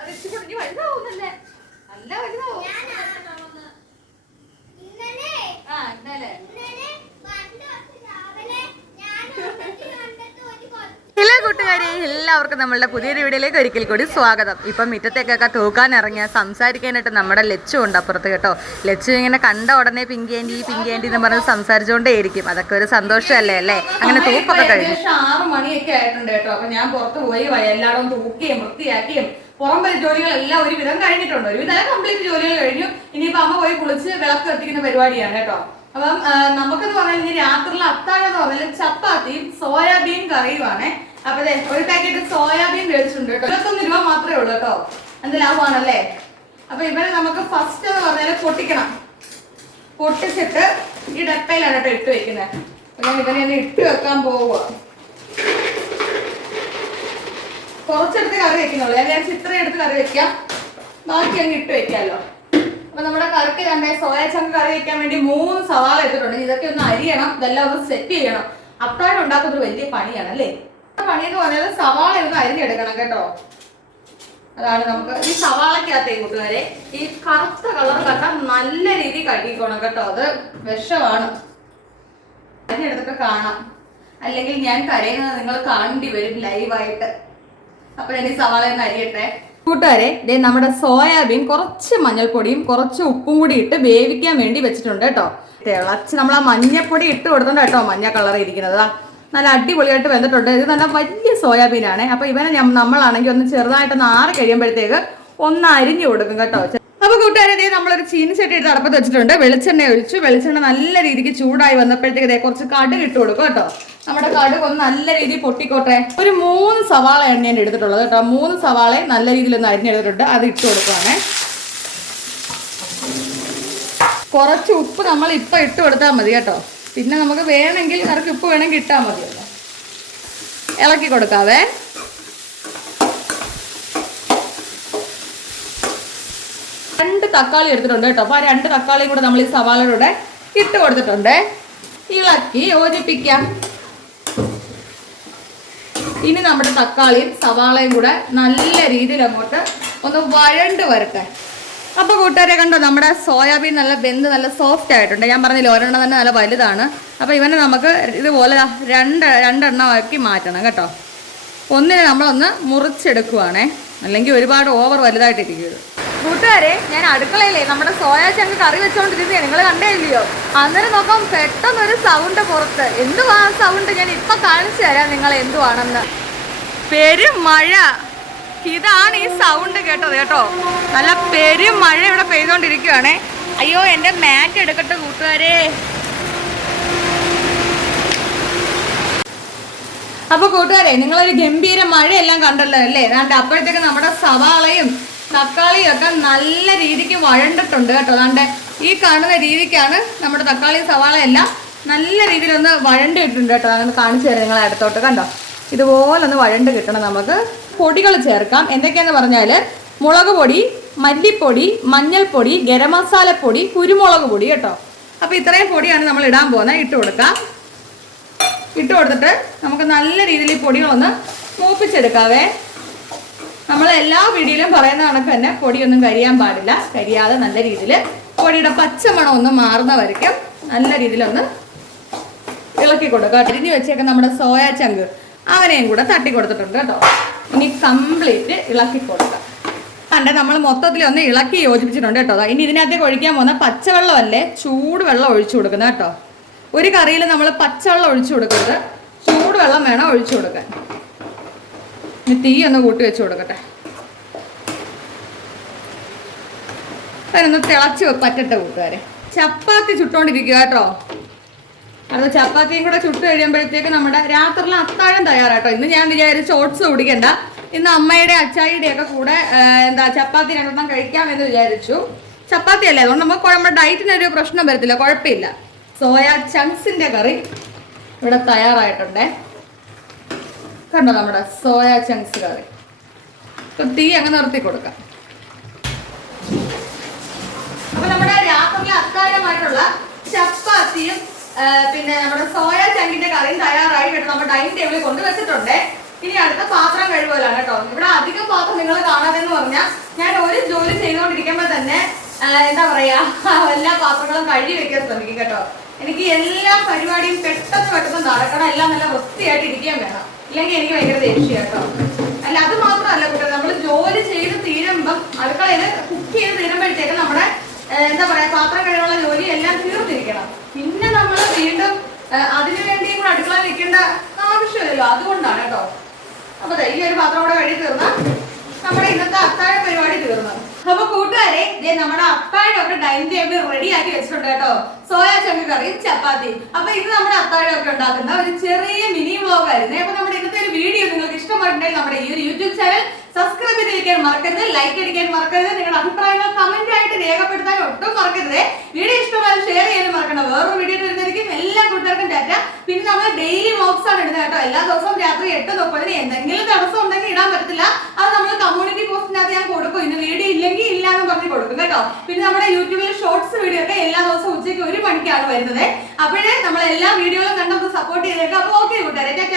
അത് ഇച്ചിരി ഇനി വലുതാവുന്നല്ലേ, നല്ല വലുതാവും. ഇന്നലെ ഹലോ കൂട്ടുകാരെ, എല്ലാവർക്കും നമ്മളുടെ പുതിയൊരു വീഡിയോയിലേക്ക് ഒരിക്കൽ കൂടി സ്വാഗതം. ഇപ്പം മുറ്റത്തേക്കൊക്കെ തൂക്കാൻ ഇറങ്ങിയ സംസാരിക്കാനായിട്ട് നമ്മുടെ ലച്ചു ഉണ്ട് അപ്പുറത്ത് കേട്ടോ. ലച്ചു ഇങ്ങനെ കണ്ട ഉടനെ പിങ്കി ആൻറ്റി എന്ന് പറഞ്ഞ് സംസാരിച്ചുകൊണ്ടേയിരിക്കും. അതൊക്കെ ഒരു സന്തോഷമല്ലേ അല്ലേ? അങ്ങനെ തൂപ്പൊക്കെ കഴിഞ്ഞു. 6 മണിയൊക്കെ ആയിട്ടുണ്ട് കേട്ടോ. അപ്പൊ ഞാൻ പുറത്ത് പോയി എല്ലായിടവും തൂക്കുകയും വൃത്തിയാക്കിയും പുറം ജോലികളെല്ലാം ഒരുവിധം കഴിഞ്ഞിട്ടുണ്ട്. ഒരുവിധം കംപ്ലീറ്റ് ജോലികൾ കഴിഞ്ഞു. ഇനിയിപ്പോ അമ്മ പോയി കുളിച്ച് വിളക്ക് കത്തിക്കുന്ന പരിപാടിയാണ് കേട്ടോ. അപ്പം നമുക്കെന്ന് പറഞ്ഞാൽ ഇനി രാത്രിയിലെ അത്താഴം എന്ന് പറഞ്ഞാൽ ചപ്പാത്തിയും സോയാബീൻ കറിയുമാണ്. അപ്പൊ ഒരു പാക്കറ്റ് സോയാബീൻ മേടിച്ചിട്ടുണ്ട് കേട്ടോ. 21 രൂപ മാത്രമേ ഉള്ളൂ കേട്ടോ. എന്ത് ലാഭമാണല്ലേ? അപ്പൊ ഇവരെ നമുക്ക് ഫസ്റ്റ് എന്ന് പറഞ്ഞാൽ പൊട്ടിക്കണം. പൊട്ടിച്ചിട്ട് ഈ ഡപ്പയിലാണ് കേട്ടോ ഇട്ട് വെക്കുന്നത്. ഞാൻ ഇവനെ ഇട്ട് വെക്കാൻ പോവുക. കുറച്ചെടുത്ത് കറി വെക്കുന്നുള്ളൂ. ഞാൻ ഇത്രയും എടുത്ത് കറി വെക്കാം, ബാക്കി അങ്ങ് ഇട്ട് വെക്കാമല്ലോ. അപ്പൊ നമ്മുടെ കറിക്ക് തന്നെ സോയാ ചങ്ക് കറി വെക്കാൻ വേണ്ടി 3 സവാള എടുത്തിട്ടുണ്ട്. ഇതൊക്കെ ഒന്ന് അരിയണം, ഇതെല്ലാം ഒന്ന് സെറ്റ് ചെയ്യണം. അത്താഴം ഉണ്ടാക്കുന്നത് വലിയ പണിയാണ് അല്ലേ? പണിയെന്ന് പറഞ്ഞാൽ സവാള ഒന്ന് അരിഞ്ഞെടുക്കണം കേട്ടോ. അതാണ് നമുക്ക് ഈ സവാളക്കകത്തേ കൂട്ടുകാരെ ഈ കറുത്ത കളർ കണ്ടാൽ നല്ല രീതിയിൽ കഴുകിക്കോണം കേട്ടോ. അത് വിഷമാണ്. അരിഞ്ഞെടുത്തിട്ട് കാണാം, അല്ലെങ്കിൽ ഞാൻ കരയുന്നത് നിങ്ങൾ കാണേണ്ടി വരും ലൈവായിട്ട്. അപ്പൊ ഞാൻ ഈ സവാള ഒന്ന് അരിയട്ടെ കൂട്ടുകാരെ. നമ്മുടെ സോയാബീൻ കുറച്ച് മഞ്ഞൾപ്പൊടിയും കുറച്ച് ഉപ്പും കൂടി ഇട്ട് വേവിക്കാൻ വേണ്ടി വെച്ചിട്ടുണ്ട് കേട്ടോ. തിളച്ച് നമ്മൾ ആ മഞ്ഞപ്പൊടി ഇട്ട് കൊടുത്തോണ്ട് കേട്ടോ മഞ്ഞ കളർ ഇരിക്കുന്നത്. നല്ല അടിപൊളിയായിട്ട് വെന്തിട്ടുണ്ട്. ഇത് നല്ല വലിയ സോയാബീനാണ്. അപ്പൊ ഇവനെ നമ്മളാണെങ്കിൽ ഒന്ന് ചെറുതായിട്ടൊന്ന് ആറി കഴിയുമ്പോഴത്തേക്ക് ഒന്ന് അരിഞ്ഞു കൊടുക്കും കേട്ടോ. അപ്പൊ കൂട്ടുകാരെ, നമ്മളൊരു ചീനിച്ചട്ടി എടുത്ത് അടുപ്പത്ത് വെച്ചിട്ടുണ്ട്. വെളിച്ചെണ്ണ ഒഴിച്ചു. വെളിച്ചെണ്ണ നല്ല രീതിക്ക് ചൂടായി വന്നപ്പോഴത്തേക്ക് കുറച്ച് കടുക് ഇട്ട് കൊടുക്കും കേട്ടോ. നമ്മുടെ കടുക് ഒന്ന് നല്ല രീതിയിൽ പൊട്ടിക്കോട്ടെ. ഒരു 3 സവാളയാണ് ഞാൻ എടുത്തിട്ടുള്ളത് കേട്ടോ. 3 സവാള നല്ല രീതിയിൽ ഒന്ന് അരിഞ്ഞെടുത്തിട്ടുണ്ട്. അത് ഇട്ട് കൊടുക്കുവാണേ. കുറച്ച് ഉപ്പ് നമ്മൾ ഇപ്പൊ ഇട്ട് കൊടുത്താൽ മതി കേട്ടോ. പിന്നെ നമുക്ക് വേണമെങ്കിൽ കറിക്ക് ഉപ്പ് വേണമെങ്കിൽ ഇട്ടാൽ മതിയല്ലോ. ഇളക്കി കൊടുക്കാവേ. രണ്ട് തക്കാളി എടുത്തിട്ടുണ്ട് കേട്ടോ. അപ്പൊ ആ 2 തക്കാളിയും കൂടെ നമ്മൾ ഈ സവാളയുടെ ഇട്ട് കൊടുത്തിട്ടുണ്ട്. ഇളക്കി യോജിപ്പിക്കാം. ഇനി നമ്മുടെ തക്കാളിയും സവാളയും കൂടെ നല്ല രീതിയിൽ അങ്ങോട്ട് ഒന്ന് വഴണ്ട് വരട്ടെ. അപ്പൊ കൂട്ടുകാരെ കണ്ടോ, നമ്മുടെ സോയാബീൻ നല്ല വെന്ത് നല്ല സോഫ്റ്റ് ആയിട്ടുണ്ട്. ഞാൻ പറഞ്ഞില്ല ഒരെണ്ണം തന്നെ നല്ല വലുതാണ്. അപ്പൊ ഇവനെ നമുക്ക് ഇതുപോലെ രണ്ടെണ്ണം ആക്കി മാറ്റണം കേട്ടോ. ഒന്നിനെ നമ്മളൊന്ന് മുറിച്ചെടുക്കുവാണേ, അല്ലെങ്കിൽ ഒരുപാട് ഓവർ വലുതായിട്ടിരിക്കും. കൂട്ടുകാരെ, ഞാൻ അടുക്കളയിലേ നമ്മുടെ സോയാ ചങ്ക് കറി വെച്ചോണ്ടിരുന്നേ, നിങ്ങൾ കണ്ടേ ഇല്ലയോ? അന്നേരം നോക്കാം പെട്ടെന്നൊരു സൗണ്ട് പുറത്ത്. എന്തുവാ ആ സൗണ്ട്? ഞാൻ ഇപ്പൊ കാണിച്ചു തരാം നിങ്ങൾ എന്തുവാണെന്ന്. പെരുമഴ. ഇതാണ് ഈ സൗണ്ട് കേട്ടത് കേട്ടോ. നല്ല പെരുമഴ ഇവിടെ പെയ്തോണ്ടിരിക്കുവാണേ. അയ്യോ, എന്റെ മാറ്റ് എടുക്കട്ടെ കൂട്ടുകാരെ. അപ്പൊ കൂട്ടുകാരെ, നിങ്ങളൊരു ഗംഭീര മഴയെല്ലാം കണ്ടല്ലോ അല്ലേ? അപ്പോഴത്തേക്ക് നമ്മുടെ സവാളയും തക്കാളിയും ഒക്കെ നല്ല രീതിക്ക് വഴണ്ടിട്ടുണ്ട് കേട്ടോ. അതാണ്ട് ഈ കാണുന്ന രീതിക്കാണ് നമ്മുടെ തക്കാളിയും സവാളയും എല്ലാം നല്ല രീതിയിലൊന്ന് വഴണ്ടിട്ടുണ്ട് കേട്ടോ. അങ്ങനെ കാണിച്ചു തരാം നിങ്ങളെ അടുത്തോട്ട്. കണ്ടോ, ഇതുപോലെ ഒന്ന് വഴണ്ട് കിട്ടണം. നമുക്ക് പൊടികൾ ചേർക്കാം. എന്തൊക്കെയാന്ന് പറഞ്ഞാൽ മുളക് പൊടി, മല്ലിപ്പൊടി, മഞ്ഞൾപ്പൊടി, ഗരം മസാലപ്പൊടി, കുരുമുളക് പൊടി കേട്ടോ. അപ്പോൾ ഇത്രയും പൊടിയാണ് നമ്മൾ ഇടാൻ പോകുന്നത്. ഇട്ട് കൊടുക്കാം. ഇട്ട് കൊടുത്തിട്ട് നമുക്ക് നല്ല രീതിയിൽ ഈ പൊടികളൊന്ന് മൂപ്പിച്ചെടുക്കാവേ. നമ്മൾ എല്ലാ വീഡിയോയിലും പറയുന്ന കണക്ക് തന്നെ പൊടിയൊന്നും കരിയാൻ പാടില്ല. കരിയാതെ നല്ല രീതിയിൽ പൊടിയുടെ പച്ചമണം ഒന്ന് മാറുന്ന വരയ്ക്കും നല്ല രീതിയിലൊന്ന് ഇളക്കി കൊടുക്കുക. അരിഞ്ഞ് വെച്ചേക്കാൻ നമ്മുടെ സോയാ ചങ്ക് അവനെയും കൂടെ തട്ടി കൊടുത്തിട്ടുണ്ട് കേട്ടോ. ഇനി കംപ്ലീറ്റ് ഇളക്കി കൊടുക്കാം. കണ്ടേ, നമ്മൾ മൊത്തത്തിൽ ഒന്ന് ഇളക്കി യോജിപ്പിച്ചിട്ടുണ്ട് കേട്ടോ. ഇനി ഇതിനകത്തേക്ക് ഒഴിക്കാൻ പോകുന്ന പച്ചവെള്ളമല്ലേ, ചൂടുവെള്ളം ഒഴിച്ചു കൊടുക്കുന്നത് കേട്ടോ. ഒരു കറിയിൽ നമ്മൾ പച്ചവെള്ളം ഒഴിച്ചു കൊടുക്കരുത്, ചൂടുവെള്ളം വേണം ഒഴിച്ചു കൊടുക്കാൻ. ഇനി തീ ഒന്ന് കൂട്ടി വെച്ച് കൊടുക്കട്ടെ. അതിനൊന്ന് തിളച്ച് പറ്റട്ടെ കൂട്ടുകാരെ. ചപ്പാത്തി ചുട്ടോണ്ടിരിക്കുക കേട്ടോ. അത് ചപ്പാത്തിയും കൂടെ ചുട്ട് കഴിയുമ്പോഴത്തേക്ക് നമ്മുടെ രാത്രിയിലെ അത്താഴം തയ്യാറാട്ടോ. ഇന്ന് ഞാൻ വിചാരിച്ചു ഓട്സ് കുടിക്കണ്ട, ഇന്ന് അമ്മയുടെ അച്ചായിയുടെ ഒക്കെ കൂടെ ചപ്പാത്തി 2 കഴിക്കാമെന്ന് വിചാരിച്ചു. ചപ്പാത്തി അല്ലേ, അതുകൊണ്ട് നമുക്ക് നമ്മുടെ ഡയറ്റിനൊരു പ്രശ്നം വരത്തില്ല, കുഴപ്പമില്ല. സോയാ ചങ്ക്സിന്റെ കറി ഇവിടെ തയ്യാറായിട്ടുണ്ടേ. കണ്ടോ നമ്മുടെ സോയാ ചങ്ക്സ് കറി. ഇപ്പൊ തീ അങ്ങ് നിർത്തി കൊടുക്കാം. അപ്പൊ നമ്മുടെ രാത്രിയിലെ അത്താഴമായിട്ടുള്ള ചപ്പാത്തിയും പിന്നെ നമ്മുടെ സോയാ ചങ്കിന്റെ കറിയും തയ്യാറായി കേട്ടോ. നമ്മുടെ ഡൈനിങ് ടേബിളിൽ കൊണ്ട് വെച്ചിട്ടുണ്ട്. ഇനി അടുത്ത പാത്രം കഴുകലാണ് കേട്ടോ. ഇവിടെ അധികം പാത്രം നിങ്ങൾ കാണാതെന്ന് പറഞ്ഞാൽ ഞാൻ ഒരു ജോലി ചെയ്തുകൊണ്ടിരിക്കുമ്പോൾ തന്നെ എന്താ പറയാ എല്ലാ പാത്രങ്ങളും കഴുകി വെക്കാൻ ശ്രമിക്കും കേട്ടോ. എനിക്ക് എല്ലാ പരിപാടിയും പെട്ടെന്ന് നടക്കണം, എല്ലാം നല്ല വൃത്തിയായിട്ട് ഇരിക്കാൻ വേണം, ഇല്ലെങ്കിൽ എനിക്ക് ഭയങ്കര ദേഷ്യം കേട്ടോ. അല്ല അത് മാത്രമല്ല കുട്ടികൾ, നമ്മൾ ജോലി ചെയ്ത് തീരുമ്പം അടുക്കളയിൽ കുക്ക് ചെയ്ത് തീരുമ്പോഴത്തേക്ക് നമ്മുടെ എന്താ പറയാ പാത്രം കഴുകാനുള്ള ജോലി എല്ലാം തീർന്നിരിക്കണം. പിന്നെ നമ്മൾ വീണ്ടും അതിനുവേണ്ടി കൂടെ അടുക്കള വെക്കേണ്ട ആവശ്യമില്ലല്ലോ, അതുകൊണ്ടാണ് കേട്ടോ. അപ്പൊ ഈ ഒരു പാത്രം കൂടെ കഴുകി തീർന്നാൽ നമ്മുടെ ഇന്നത്തെ അത്താഴ പരിപാടി തീർന്നു. അപ്പൊ കൂട്ടുകാരെ നമ്മുടെ അത്താഴമൊക്കെ ഡൈനിങ് ടേബിൾ റെഡി ആക്കി വെച്ചിട്ടുണ്ട് കേട്ടോ. സോയാ ചങ്ക് കറിയും ചപ്പാത്തി. അപ്പൊ ഇത് നമ്മുടെ അത്താഴമൊക്കെ ഉണ്ടാക്കുന്ന ഒരു ചെറിയ മിനി വ്ലോഗ് ആയിരുന്നു. അപ്പൊ നമ്മുടെ ഇന്നത്തെ ഒരു വീഡിയോ നിങ്ങൾക്ക് ഇഷ്ടപ്പെട്ടിട്ടുണ്ടെങ്കിൽ നമ്മുടെ ഈ ഒരു യൂട്യൂബ് ചാനൽ സബ്സ്ക്രൈബ് ചെയ്തിരിക്കാൻ മറക്കരുത്, ലൈക്ക് അടിക്കാൻ മറക്കരുത്, നിങ്ങളുടെ അഭിപ്രായങ്ങൾ കമന്റ് ആയിട്ട് രേഖപ്പെടുത്താൻ ഒട്ടും മറക്കരുത്. വീഡിയോ ഇഷ്ടമായാലും ഷെയർ ചെയ്യാനും മറക്കണം. വേറൊരു വീഡിയോ വരുന്നതായിരിക്കും. എല്ലാ കൂട്ടുകാർക്കും ടാറ്റ. പിന്നെ നമ്മൾ ഡെയിലി വ്ലോഗ്സ് ആണ് ഇടുന്നത് കേട്ടോ. എല്ലാ ദിവസവും രാത്രി 8:30. എന്തെങ്കിലും തടസ്സം ഉണ്ടെങ്കിൽ ഇടാൻ പറ്റത്തില്ല, അത് നമ്മൾ കമ്മ്യൂണിറ്റി പോസ്റ്റിനകത്ത് ഞാൻ കൊടുക്കും. ഇന്ന് വീഡിയോ ഇല്ലെങ്കിൽ ഇല്ല എന്ന് പറഞ്ഞ് കൊടുക്കും കേട്ടോ. പിന്നെ നമ്മുടെ യൂട്യൂബിൽ ഷോർട്സ് വീഡിയോ ഒക്കെ എല്ലാ ദിവസവും ഉച്ചയ്ക്ക് 1 മണിക്കാണ് വരുന്നത്. അപ്പോഴേ നമ്മൾ എല്ലാ വീഡിയോകളും കണ്ടൊന്ന് സപ്പോർട്ട് ചെയ്തേക്കാം. അപ്പൊ ഓക്കെ കൂട്ടുകാരെ, ടാറ്റ.